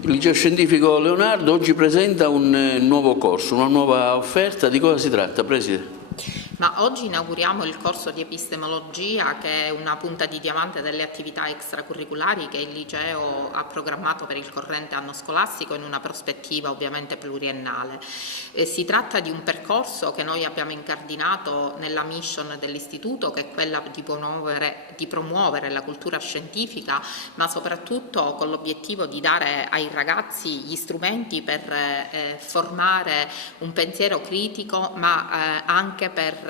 Il liceo scientifico Leonardo oggi presenta un nuovo corso, una nuova offerta. Di cosa si tratta, Presidente? Ma oggi inauguriamo il corso di epistemologia, che è una punta di diamante delle attività extracurriculari che il liceo ha programmato per il corrente anno scolastico in una prospettiva ovviamente pluriennale. Si tratta di un percorso che noi abbiamo incardinato nella mission dell'istituto, che è quella di promuovere la cultura scientifica, ma soprattutto con l'obiettivo di dare ai ragazzi gli strumenti per formare un pensiero critico, ma anche per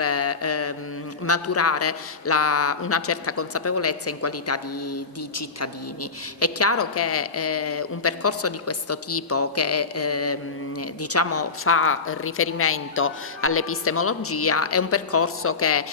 maturare una certa consapevolezza in qualità di cittadini. È chiaro che un percorso di questo tipo, che diciamo fa riferimento all'epistemologia, è un percorso che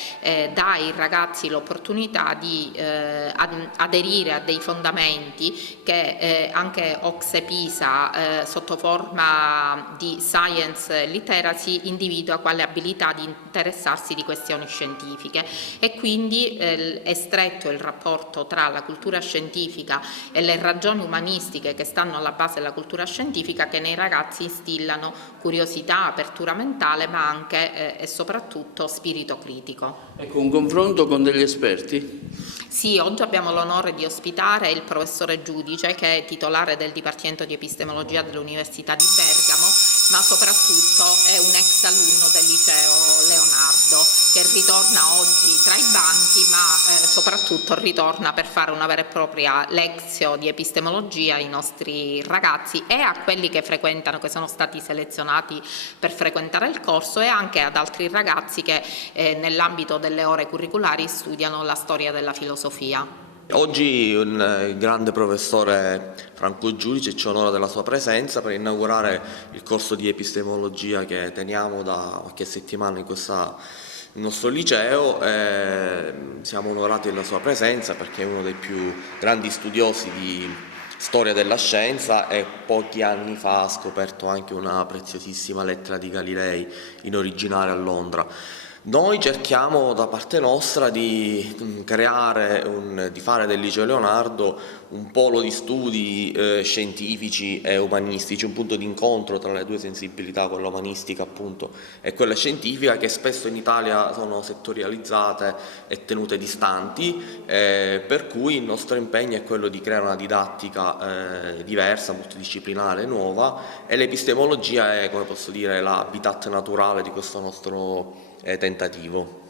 dà ai ragazzi l'opportunità di aderire a dei fondamenti che anche OCSE Pisa sotto forma di science literacy individua quale abilità di interessarsi di questioni scientifiche, e quindi è stretto il rapporto tra la cultura scientifica e le ragioni umanistiche che stanno alla base della cultura scientifica, che nei ragazzi instillano curiosità, apertura mentale, ma anche e soprattutto spirito critico. Ecco, un confronto con degli esperti? Sì, oggi abbiamo l'onore di ospitare il professore Giudice, che è titolare del Dipartimento di Epistemologia dell'Università di Bergamo, ma soprattutto è un ex alunno del liceo Leonardo, che ritorna oggi tra i banchi, ma soprattutto ritorna per fare una vera e propria lezione di epistemologia ai nostri ragazzi e a quelli che frequentano, che sono stati selezionati per frequentare il corso, e anche ad altri ragazzi che nell'ambito delle ore curriculari studiano la storia della filosofia. Oggi un grande professore Franco Giudice ci onora della sua presenza per inaugurare il corso di epistemologia che teniamo da qualche settimana nel nostro liceo. Siamo onorati della sua presenza perché è uno dei più grandi studiosi di storia della scienza e pochi anni fa ha scoperto anche una preziosissima lettera di Galilei in originale a Londra. Noi cerchiamo da parte nostra di fare del Liceo Leonardo un polo di studi scientifici e umanistici, un punto di incontro tra le due sensibilità, quella umanistica appunto e quella scientifica, che spesso in Italia sono settorializzate e tenute distanti, per cui il nostro impegno è quello di creare una didattica diversa, multidisciplinare, nuova, e l'epistemologia è, come posso dire, l'habitat naturale di questo nostro tentativo.